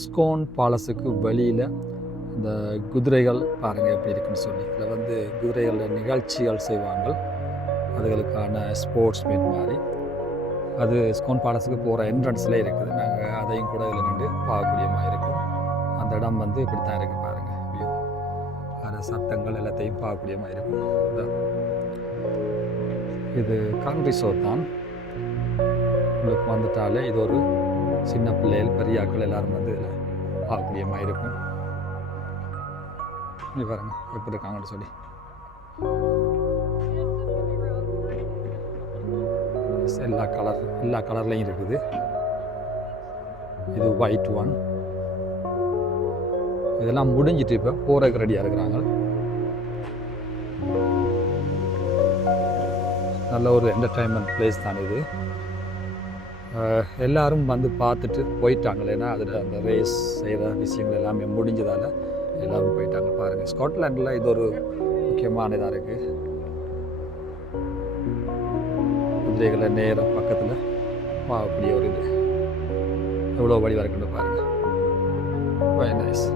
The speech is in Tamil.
ஸ்கோன் பாலஸுக்கு வெளியில் இந்த குதிரைகள் பாருங்கள் எப்படி இருக்குன்னு சொல்லி. இதில் வந்து குதிரைகளில் நிகழ்ச்சிகள் செய்வாங்க. அதுகளுக்கான ஸ்போர்ட்ஸ் மீட் மாதிரி. அது ஸ்கோன் பாலஸுக்கு போகிற என்ட்ரன்ஸில் இருக்குது. நாங்கள் அதையும் கூட இதில் நின்று பார்க்கக்கூடிய மாதிரி இருக்கும். அந்த இடம் வந்து இப்படி தான் இருக்குது பாருங்கள் வியூ அது சத்தங்கள் எல்லாத்தையும் பார்க்கக்கூடிய மாதிரி இருக்கும். இது கான்ட்ரி ஷோ தான். உள்ளுக்கு வந்துட்டாலே இது ஒரு சின்ன பிள்ளைகள் பெரியாக்கள் எல்லாரும் வந்து இதில் ஆக்கியமாக இருக்கும். நீ பாருங்க எப்படி இருக்காங்கன்னு சொல்லி. எல்லா கலர் எல்லா கலர்லையும் இருக்குது. இது ஒயிட் ஒன் இதெல்லாம் முடிஞ்சிட்டு இப்போ போகிறதுக்கு ரெடியாக இருக்கிறாங்க. நல்ல ஒரு என்டர்டைன்மெண்ட் பிளேஸ் தான் இது. எல்லாரும் வந்து பார்த்துட்டு போயிட்டாங்க ஏன்னா அதில் அந்த ரேஸ் செய்கிற விஷயங்கள் எல்லாமே முடிஞ்சதால் எல்லோரும் போயிட்டாங்க. பாருங்கள் ஸ்காட்லாண்டில் இது ஒரு முக்கியமான இதாக இருக்குது குதிரைகளை நேரம் பக்கத்தில் பார்க்கக்கூடிய ஒரு இது. எவ்வளோ வழி இருக்குன்னு பாருங்கள் நைஸ்